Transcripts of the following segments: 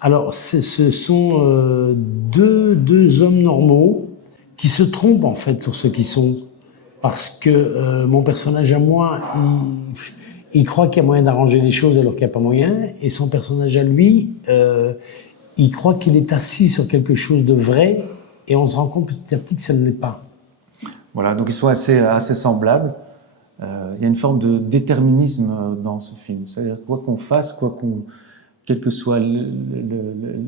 Alors, ce sont deux hommes normaux qui se trompent en fait sur ce qu'ils sont. Parce que mon personnage à moi, il croit qu'il y a moyen d'arranger les choses alors qu'il n'y a pas moyen. Et son personnage à lui, il croit qu'il est assis sur quelque chose de vrai. Et on se rend compte petit à petit que ça ne l'est pas. Voilà, donc ils sont assez semblables. Il y a une forme de déterminisme dans ce film. C'est-à-dire quoi qu'on fasse, quel que soit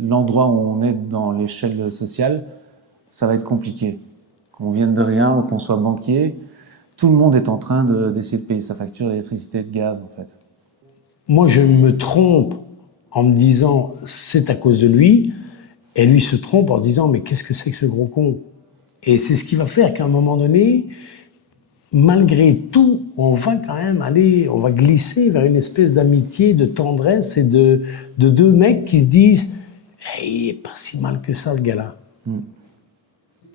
l'endroit où on est dans l'échelle sociale, ça va être compliqué. Qu'on vienne de rien ou qu'on soit banquier, tout le monde est en train d'essayer de payer sa facture d'électricité et de gaz, en fait. Moi, je me trompe en me disant c'est à cause de lui, et lui se trompe en se disant mais qu'est-ce que c'est que ce gros con? Et c'est ce qui va faire qu'à un moment donné, malgré tout, on va quand même on va glisser vers une espèce d'amitié, de tendresse et de deux mecs qui se disent hey, il n'est pas si mal que ça, ce gars-là.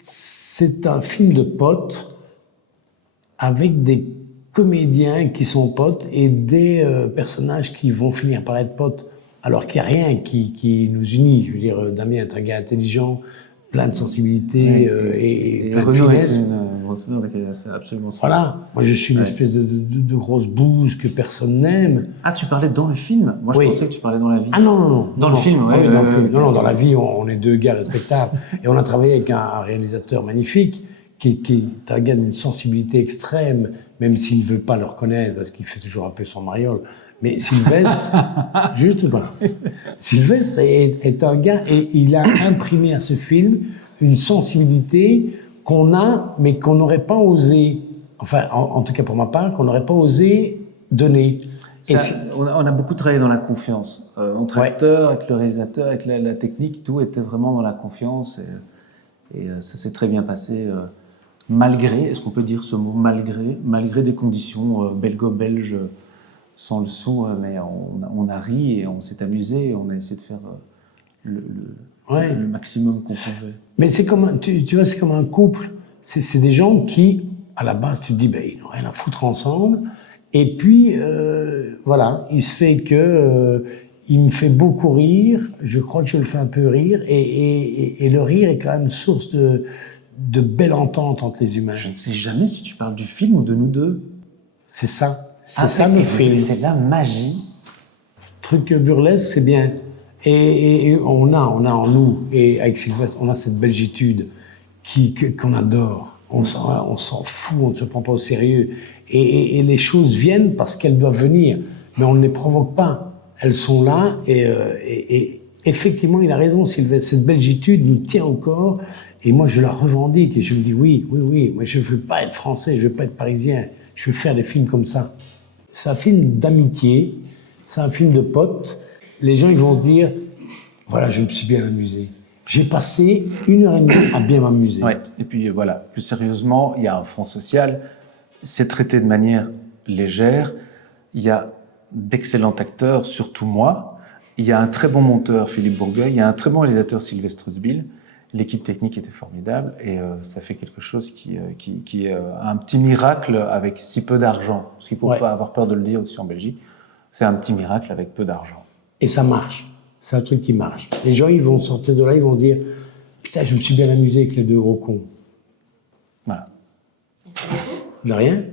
C'est un film de potes avec des comédiens qui sont potes et des personnages qui vont finir par être potes, alors qu'il n'y a rien qui nous unit. Je veux dire, Damien est un gars intelligent, plein de sensibilité et plein de finesse. C'est absolument ça. Voilà, moi je suis une espèce de grosse bouse que personne n'aime. Ah, tu parlais dans le film? Moi je pensais que tu parlais dans la vie. Ah non. Dans le film, oui. Dans le film. Non, dans la vie, on est deux gars respectables. Et on a travaillé avec un réalisateur magnifique qui est un gars d'une sensibilité extrême, même s'il ne veut pas le reconnaître, parce qu'il fait toujours un peu son mariole. Mais Sylvestre, juste pas. Sylvestre est un gars et il a imprimé à ce film une sensibilité qu'on a, mais qu'on n'aurait pas osé, enfin, en tout cas pour ma part, qu'on n'aurait pas osé donner. On a beaucoup travaillé dans la confiance. Entre acteurs, avec le réalisateur, avec la technique, tout était vraiment dans la confiance et ça s'est très bien passé. Malgré, est-ce qu'on peut dire ce mot, malgré des conditions belgo-belges sans le sou, mais on a ri et on s'est amusé et on a essayé de faire le maximum qu'on pouvait. Mais c'est comme, tu vois, c'est comme un couple. C'est des gens qui, à la base, tu te dis, ben, ils n'ont rien à foutre ensemble. Et puis, voilà, il se fait que il me fait beaucoup rire. Je crois que je le fais un peu rire. Et le rire est quand même source de belle entente entre les humains. Je ne sais jamais si tu parles du film ou de nous deux. C'est ça. C'est ça notre film. C'est la magie. Truc burlesque, c'est bien. Et on a en nous, et avec Sylvestre, on a cette belgitude qu'on adore. On s'en fout, on ne se prend pas au sérieux. Et les choses viennent parce qu'elles doivent venir, mais on ne les provoque pas. Elles sont là, et effectivement, il a raison, Sylvestre. Cette belgitude nous tient au corps, et moi, je la revendique, et je me dis oui, moi, je ne veux pas être français, je ne veux pas être parisien, je veux faire des films comme ça. C'est un film d'amitié, c'est un film de potes. Les gens, ils vont se dire, voilà, je me suis bien amusé. J'ai passé 1h30 à bien m'amuser. Ouais. Et puis voilà, plus sérieusement, il y a un fond social, c'est traité de manière légère, il y a d'excellents acteurs, surtout moi, il y a un très bon monteur, Philippe Bourgueil, il y a un très bon réalisateur, Sylvestre Sbil, l'équipe technique était formidable et ça fait quelque chose qui est un petit miracle avec si peu d'argent, parce qu'il ne faut pas avoir peur de le dire aussi en Belgique, c'est un petit miracle avec peu d'argent. Et ça marche. C'est un truc qui marche. Les gens, ils vont sortir de là, ils vont dire « Putain, je me suis bien amusé avec les deux gros cons. » Voilà. De rien.